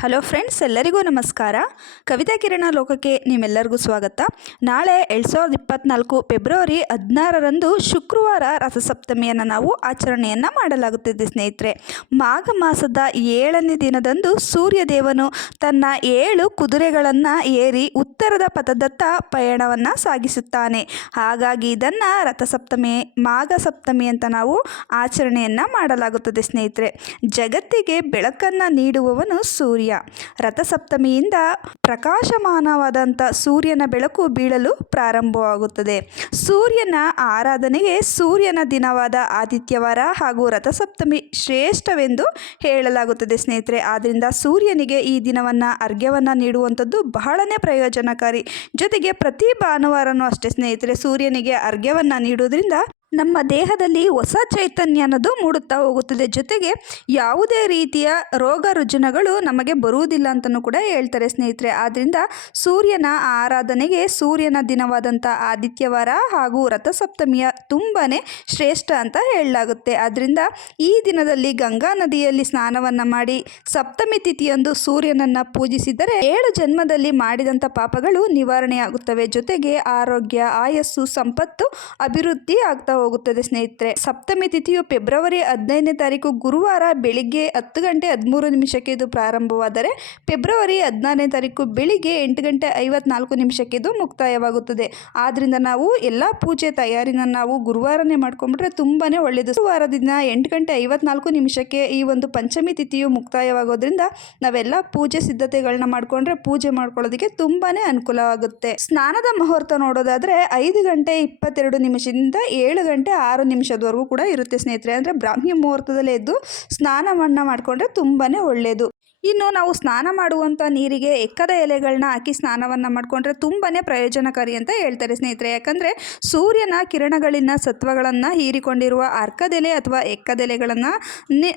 Hello friends ಎಲ್ಲರಿಗೂ ನಮಸ್ಕಾರ. ಕವಿತಾ ಕಿರಣ ಲೋಕಕ್ಕೆ ನಿಮ್ಮೆಲ್ಲರಿಗೂ ಸ್ವಾಗತ. ನಾಳೆ ಎರಡು ಸಾವಿರದ ಇಪ್ಪತ್ತ್ನಾಲ್ಕು ಫೆಬ್ರವರಿ ಹದಿನಾರರಂದು ಶುಕ್ರವಾರ ರಥಸಪ್ತಮಿಯನ್ನು ನಾವು ಆಚರಣೆಯನ್ನು ಮಾಡಲಾಗುತ್ತಿದೆ ಸ್ನೇಹಿತರೆ. ಮಾಘ ಮಾಸದ ಏಳನೇ ದಿನದಂದು ಸೂರ್ಯದೇವನು ತನ್ನ ಏಳು ಕುದುರೆಗಳನ್ನು ಏರಿ ಉತ್ತರದ ಪಥದತ್ತ ಪಯಣವನ್ನು ಸಾಗಿಸುತ್ತಾನೆ. ಹಾಗಾಗಿ ಇದನ್ನು ರಥಸಪ್ತಮಿ, ಮಾಘ ಸಪ್ತಮಿ ಅಂತ ನಾವು ಆಚರಣೆಯನ್ನು ಮಾಡಲಾಗುತ್ತದೆ ಸ್ನೇಹಿತರೆ. ಜಗತ್ತಿಗೆ ಬೆಳಕನ್ನು ನೀಡುವವನು ಸೂರ್ಯ. ರಥಸಪ್ತಮಿಯಿಂದ ಪ್ರಕಾಶಮಾನವಾದಂಥ ಸೂರ್ಯನ ಬೆಳಕು ಬೀಳಲು ಪ್ರಾರಂಭವಾಗುತ್ತದೆ. ಸೂರ್ಯನ ಆರಾಧನೆಗೆ ಸೂರ್ಯನ ದಿನವಾದ ಆದಿತ್ಯವಾರ ಹಾಗೂ ರಥಸಪ್ತಮಿ ಶ್ರೇಷ್ಠವೆಂದು ಹೇಳಲಾಗುತ್ತದೆ ಸ್ನೇಹಿತರೆ. ಆದ್ದರಿಂದ ಸೂರ್ಯನಿಗೆ ಈ ದಿನವನ್ನು, ಅರ್ಘ್ಯವನ್ನು ನೀಡುವಂಥದ್ದು ಬಹಳನೇ ಪ್ರಯೋಜನಕಾರಿ. ಜೊತೆಗೆ ಪ್ರತಿ ಭಾನುವಾರನೂ ಅಷ್ಟೇ ಸ್ನೇಹಿತರೆ, ಸೂರ್ಯನಿಗೆ ಅರ್ಘ್ಯವನ್ನು ನೀಡುವುದರಿಂದ ನಮ್ಮ ದೇಹದಲ್ಲಿ ಹೊಸ ಚೈತನ್ಯ ಅನ್ನೋದು ಮೂಡುತ್ತಾ ಹೋಗುತ್ತದೆ. ಜೊತೆಗೆ ಯಾವುದೇ ರೀತಿಯ ರೋಗ ರುಜಿನಗಳು ನಮಗೆ ಬರುವುದಿಲ್ಲ ಅಂತಲೂ ಕೂಡ ಹೇಳ್ತಾರೆ ಸ್ನೇಹಿತರೆ. ಆದ್ದರಿಂದ ಸೂರ್ಯನ ಆರಾಧನೆಗೆ ಸೂರ್ಯನ ದಿನವಾದಂಥ ಆದಿತ್ಯವಾರ ಹಾಗೂ ರಥಸಪ್ತಮಿಯ ತುಂಬಾ ಶ್ರೇಷ್ಠ ಅಂತ ಹೇಳಲಾಗುತ್ತೆ. ಆದ್ದರಿಂದ ಈ ದಿನದಲ್ಲಿ ಗಂಗಾ ನದಿಯಲ್ಲಿ ಸ್ನಾನವನ್ನು ಮಾಡಿ ಸಪ್ತಮಿ ತಿಥಿಯಂದು ಸೂರ್ಯನನ್ನು ಪೂಜಿಸಿದರೆ ಏಳು ಜನ್ಮದಲ್ಲಿ ಮಾಡಿದಂಥ ಪಾಪಗಳು ನಿವಾರಣೆಯಾಗುತ್ತವೆ. ಜೊತೆಗೆ ಆರೋಗ್ಯ, ಆಯಸ್ಸು, ಸಂಪತ್ತು, ಅಭಿವೃದ್ಧಿ ಆಗ್ತಾ ಹೋಗುತ್ತದೆ ಸ್ನೇಹಿತರೆ. ಸಪ್ತಮಿ ತಿಥಿಯು ಫೆಬ್ರವರಿ ಹದಿನೈದನೇ ತಾರೀಕು ಗುರುವಾರ ಬೆಳಿಗ್ಗೆ ಹತ್ತು ಗಂಟೆ ಹದಿಮೂರು ನಿಮಿಷಕ್ಕೆ ಇದು ಪ್ರಾರಂಭವಾದರೆ ಫೆಬ್ರವರಿ ಹದಿನಾರನೇ ತಾರೀಕು ಬೆಳಿಗ್ಗೆ ಎಂಟು ಗಂಟೆ ಐವತ್ನಾಲ್ಕು ನಿಮಿಷಕ್ಕೆ ಇದು ಮುಕ್ತಾಯವಾಗುತ್ತದೆ. ಆದ್ದರಿಂದ ನಾವು ಎಲ್ಲ ಪೂಜೆ ತಯಾರಿನ ನಾವು ಗುರುವಾರನೇ ಮಾಡ್ಕೊಂಡ್ಬಿಟ್ರೆ ತುಂಬಾ ಒಳ್ಳೆಯದು. ಗುರುವಾರ ದಿನ ಎಂಟು ಗಂಟೆ ಐವತ್ನಾಲ್ಕು ನಿಮಿಷಕ್ಕೆ ಈ ಒಂದು ಪಂಚಮಿ ತಿಥಿಯು ಮುಕ್ತಾಯವಾಗೋದ್ರಿಂದ ನಾವೆಲ್ಲ ಪೂಜೆ ಸಿದ್ಧತೆಗಳನ್ನ ಮಾಡಿಕೊಂಡ್ರೆ ಪೂಜೆ ಮಾಡ್ಕೊಳ್ಳೋದಕ್ಕೆ ತುಂಬಾ ಅನುಕೂಲವಾಗುತ್ತೆ. ಸ್ನಾನದ ಮುಹೂರ್ತ ನೋಡೋದಾದರೆ ಐದು ಗಂಟೆ ಇಪ್ಪತ್ತೆರಡು ನಿಮಿಷದಿಂದ ಏಳು ಗಂಟೆ ಆರು ನಿಮಿಷದವರೆಗೂ ಕೂಡ ಇರುತ್ತೆ ಸ್ನೇಹಿತರೆ. ಅಂದರೆ ಬ್ರಾಹ್ಮಿ ಮುಹೂರ್ತದಲ್ಲೇ ಎದ್ದು ಸ್ನಾನವನ್ನು ಮಾಡಿಕೊಂಡ್ರೆ ತುಂಬಾ ಒಳ್ಳೆಯದು ಇನ್ನು ನಾವು ಸ್ನಾನ ಮಾಡುವಂಥ ನೀರಿಗೆ ಎಕ್ಕದ ಎಲೆಗಳನ್ನ ಹಾಕಿ ಸ್ನಾನವನ್ನು ಮಾಡಿಕೊಂಡ್ರೆ ತುಂಬಾ ಪ್ರಯೋಜನಕಾರಿ ಅಂತ ಹೇಳ್ತಾರೆ ಸ್ನೇಹಿತರೆ. ಯಾಕಂದರೆ ಸೂರ್ಯನ ಕಿರಣಗಳಿನ ಸತ್ವಗಳನ್ನು ಹೀರಿಕೊಂಡಿರುವ ಅರ್ಕದೆಲೆ ಅಥವಾ ಎಕ್ಕದೆಲೆಗಳನ್ನು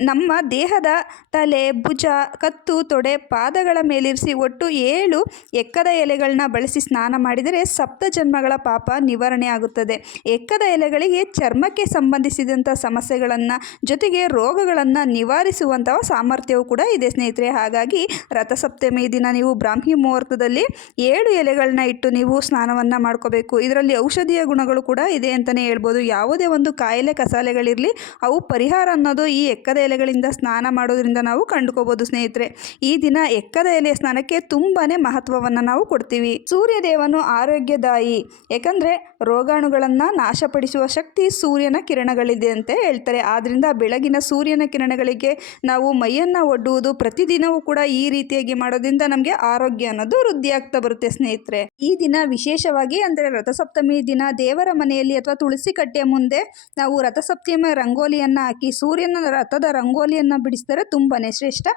ನಮ್ಮ ದೇಹದ ತಲೆ, ಭುಜ, ಕತ್ತು, ತೊಡೆ, ಪಾದಗಳ ಮೇಲಿರಿಸಿ ಒಟ್ಟು ಏಳು ಎಕ್ಕದ ಎಲೆಗಳನ್ನ ಬಳಸಿ ಸ್ನಾನ ಮಾಡಿದರೆ ಸಪ್ತ ಜನ್ಮಗಳ ಪಾಪ ನಿವಾರಣೆ ಆಗುತ್ತದೆ. ಎಕ್ಕದ ಎಲೆಗಳಿಗೆ ಚರ್ಮಕ್ಕೆ ಸಂಬಂಧಿಸಿದಂಥ ಸಮಸ್ಯೆಗಳನ್ನು ಜೊತೆಗೆ ರೋಗಗಳನ್ನು ನಿವಾರಿಸುವಂತಹ ಸಾಮರ್ಥ್ಯವು ಕೂಡ ಇದೆ ಸ್ನೇಹಿತರೆ. ಹಾಗಾಗಿ ರಥಸಪ್ತಮಿ ದಿನ ನೀವು ಬ್ರಾಹ್ಮಿ ಮುಹೂರ್ತದಲ್ಲಿ ಏಳು ಎಲೆಗಳನ್ನ ಇಟ್ಟು ನೀವು ಸ್ನಾನವನ್ನು ಮಾಡ್ಕೋಬೇಕು. ಇದರಲ್ಲಿ ಔಷಧೀಯ ಗುಣಗಳು ಕೂಡ ಇದೆ ಅಂತಲೇ ಹೇಳ್ಬೋದು. ಯಾವುದೇ ಒಂದು ಕಾಯಿಲೆ, ಕಸಾಲೆಗಳಿರಲಿ, ಅವು ಪರಿಹಾರ ಅನ್ನೋದು ಈ ಎಕ್ಕದ ಎಲೆಗಳಿಂದ ಸ್ನಾನ ಮಾಡೋದ್ರಿಂದ ನಾವು ಕಂಡುಕೋಬೋದು ಸ್ನೇಹಿತರೆ. ಈ ದಿನ ಎಕ್ಕದ ಎಲೆ ಸ್ನಾನಕ್ಕೆ ತುಂಬಾ ಮಹತ್ವವನ್ನು ನಾವು ಕೊಡ್ತೀವಿ. ಸೂರ್ಯದೇವನು ಆರೋಗ್ಯದಾಯಿ. ಯಾಕಂದರೆ ರೋಗಾಣುಗಳನ್ನು ನಾಶಪಡಿಸುವ ಶಕ್ತಿ ಸೂರ್ಯನ ಕಿರಣಗಳಿದೆ ಅಂತ ಹೇಳ್ತಾರೆ. ಆದ್ದರಿಂದ ಬೆಳಗಿನ ಸೂರ್ಯನ ಕಿರಣಗಳಿಗೆ ನಾವು ಮೈಯನ್ನು ಒಡ್ಡುವುದು ಪ್ರತಿದಿನವೂ ಕೂಡ ಈ ರೀತಿಯಾಗಿ ಮಾಡೋದ್ರಿಂದ ನಮಗೆ ಆರೋಗ್ಯ ಅನ್ನೋದು ವೃದ್ಧಿ ಆಗ್ತಾ ಬರುತ್ತೆ, ಸ್ನೇಹಿತರೆ. ಈ ದಿನ ವಿಶೇಷವಾಗಿ ಅಂದರೆ ರಥಸಪ್ತಮಿ ದಿನ ದೇವರ ಮನೆಯಲ್ಲಿ ಅಥವಾ ತುಳಸಿ ಕಟ್ಟೆಯ ಮುಂದೆ ನಾವು ರಥಸಪ್ತಮಿ ರಂಗೋಲಿಯನ್ನು ಹಾಕಿ ಸೂರ್ಯನ ರಥದ ರಂಗೋಲಿಯನ್ನು ಬಿಡಿಸಿದರೆ ತುಂಬಾನೇ ಶ್ರೇಷ್ಠ.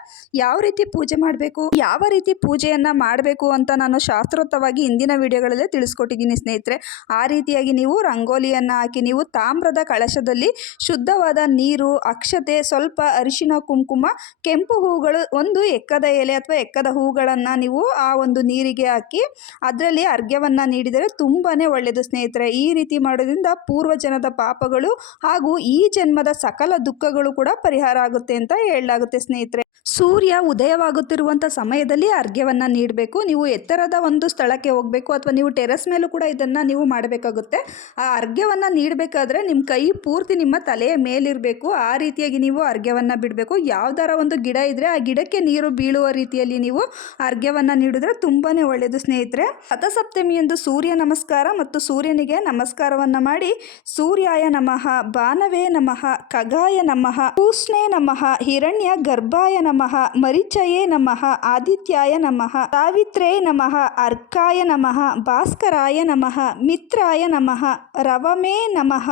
ಯಾವ ರೀತಿ ಪೂಜೆ ಮಾಡಬೇಕು? ಯಾವ ರೀತಿ ಪೂಜೆಯನ್ನು ಮಾಡಬೇಕು ಅಂತ ನಾನು ಶಾಸ್ತ್ರೋತ್ತವಾಗಿ ಇಂದಿನ ವಿಡಿಯೋಗಳಲ್ಲೇ ತಿಳಿಸ್ಕೊಟ್ಟಿದ್ದೀನಿ, ಸ್ನೇಹಿತರೆ. ಆ ರೀತಿಯಾಗಿ ನೀವು ರಂಗೋಲಿಯನ್ನು ಹಾಕಿ ನೀವು ತಾಮ್ರದ ಕಳಶದಲ್ಲಿ ಶುದ್ಧವಾದ ನೀರು, ಅಕ್ಷತೆ, ಸ್ವಲ್ಪ ಅರಿಶಿನ ಕುಂಕುಮ, ಕೆಂಪು ಹೂಗಳು ಒಂದು ಎಕ್ಕದ ಎಲೆ ಅಥವಾ ಎಕ್ಕದ ಹೂಗಳನ್ನು ನೀವು ಆ ಒಂದು ನೀರಿಗೆ ಹಾಕಿ ಅದರಲ್ಲಿ ಅರ್ಘ್ಯವನ್ನು ನೀಡಿದರೆ ತುಂಬಾ ಒಳ್ಳೆಯದು ಸ್ನೇಹಿತರೆ. ಈ ರೀತಿ ಮಾಡೋದ್ರಿಂದ ಪೂರ್ವಜನದ ಪಾಪಗಳು ಹಾಗೂ ಈ ಜನ್ಮದ ಸಕಲ ದುಃಖಗಳು ಕೂಡ ಪರಿಹಾರ ಆಗುತ್ತೆ ಅಂತ ಹೇಳಲಾಗುತ್ತೆ, ಸ್ನೇಹಿತರೆ. ಸೂರ್ಯ ಉದಯವಾಗುತ್ತಿರುವಂಥ ಸಮಯದಲ್ಲಿ ಅರ್ಘ್ಯವನ್ನು ನೀಡಬೇಕು. ನೀವು ಎತ್ತರದ ಒಂದು ಸ್ಥಳಕ್ಕೆ ಹೋಗಬೇಕು ಅಥವಾ ನೀವು ಟೆರೆಸ್ ಮೇಲೂ ಕೂಡ ಇದನ್ನು ನೀವು ಮಾಡಬೇಕಾಗುತ್ತೆ. ಆ ಅರ್ಘ್ಯವನ್ನು ನೀಡಬೇಕಾದ್ರೆ ನಿಮ್ಮ ಕೈ ಪೂರ್ತಿ ನಿಮ್ಮ ತಲೆಯ ಮೇಲಿರಬೇಕು. ಆ ರೀತಿಯಾಗಿ ನೀವು ಅರ್ಘ್ಯವನ್ನು ಬಿಡಬೇಕು. ಯಾವ್ದಾರ ಒಂದು ಗಿಡ ಇದ್ದರೆ ಆ ಗಿಡಕ್ಕೆ ನೀರು ಬೀಳುವ ರೀತಿಯಲ್ಲಿ ನೀವು ಅರ್ಘ್ಯವನ್ನು ನೀಡಿದ್ರೆ ತುಂಬಾ ಒಳ್ಳೆಯದು ಸ್ನೇಹಿತರೆ. ರಥಸಪ್ತಮಿಯಂದು ಸೂರ್ಯ ನಮಸ್ಕಾರ ಮತ್ತು ಸೂರ್ಯನಿಗೆ ನಮಸ್ಕಾರವನ್ನು ಮಾಡಿ ಸೂರ್ಯಾಯ ನಮಃ, ಬಾನವೇ ನಮಃ, ಖಗಾಯ ನಮಃ ಪೂಷ್ಣೇ ನಮಃ, ಹಿರಣ್ಯ ಗರ್ಭಾಯ ನಮಃ, ಮರಿಚಯೇ ನಮಃ, ಆದಿತ್ಯಾಯ ನಮಃ, ಸಾವಿತ್ರೇ ನಮಃ, ಅರ್ಕಾಯ ನಮಃ, ಭಾಸ್ಕರಾಯ ನಮಃ, ಮಿತ್ರಾಯ ನಮಃ, ರವಮೇ ನಮಃ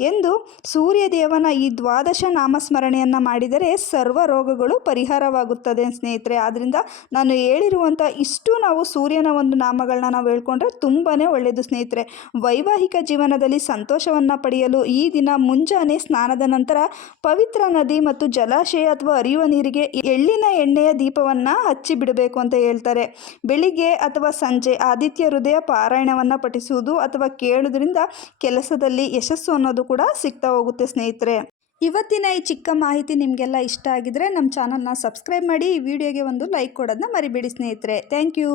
ಎಂದು ಸೂರ್ಯದೇವನ ಈ ದ್ವಾದಶ ನಾಮಸ್ಮರಣೆಯನ್ನು ಮಾಡಿದರೆ ಸರ್ವ ರೋಗಗಳು ಪರಿಹಾರವಾಗುತ್ತದೆ ಸ್ನೇಹಿತರೆ. ಆದ್ದರಿಂದ ನಾನು ಹೇಳಿರುವಂಥ ಇಷ್ಟು ನಾವು ಸೂರ್ಯನ ಒಂದು ನಾಮಗಳನ್ನ ನಾವು ಹೇಳ್ಕೊಂಡ್ರೆ ತುಂಬಾ ಒಳ್ಳೆಯದು ಸ್ನೇಹಿತರೆ. ವೈವಾಹಿಕ ಜೀವನದಲ್ಲಿ ಸಂತೋಷವನ್ನು ಪಡೆಯಲು ಈ ದಿನ ಮುಂಜಾನೆ ಸ್ನಾನದ ನಂತರ ಪವಿತ್ರ ನದಿ ಮತ್ತು ಜಲಾಶಯ ಅಥವಾ ಹರಿಯುವ ನೀರಿಗೆ ಎಳ್ಳಿನ ಎಣ್ಣೆಯ ದೀಪವನ್ನು ಹಚ್ಚಿ ಬಿಡಬೇಕು ಅಂತ ಹೇಳ್ತಾರೆ. ಬೆಳಿಗ್ಗೆ ಅಥವಾ ಸಂಜೆ ಆದಿತ್ಯ ಹೃದಯ ಪಾರಾಯಣವನ್ನು ಪಠಿಸುವುದು ಅಥವಾ ಕೇಳುವುದರಿಂದ ಕೆಲಸದಲ್ಲಿ ಯಶಸ್ಸು ಅನ್ನೋದು ಕೂಡ ಸಿಗ್ತಾ ಹೋಗುತ್ತೆ ಸ್ನೇಹಿತರೆ. ಇವತ್ತಿನ ಈ ಚಿಕ್ಕ ಮಾಹಿತಿ ನಿಮಗೆಲ್ಲ ಇಷ್ಟ ಆಗಿದ್ರೆ ನಮ್ಮ ಚಾನಲ್ನ ಸಬ್ಸ್ಕ್ರೈಬ್ ಮಾಡಿ ಈ ವಿಡಿಯೋಗೆ ಒಂದು ಲೈಕ್ ಕೊಡೋದನ್ನ ಮರಿಬೇಡಿ ಸ್ನೇಹಿತರೆ. Thank you.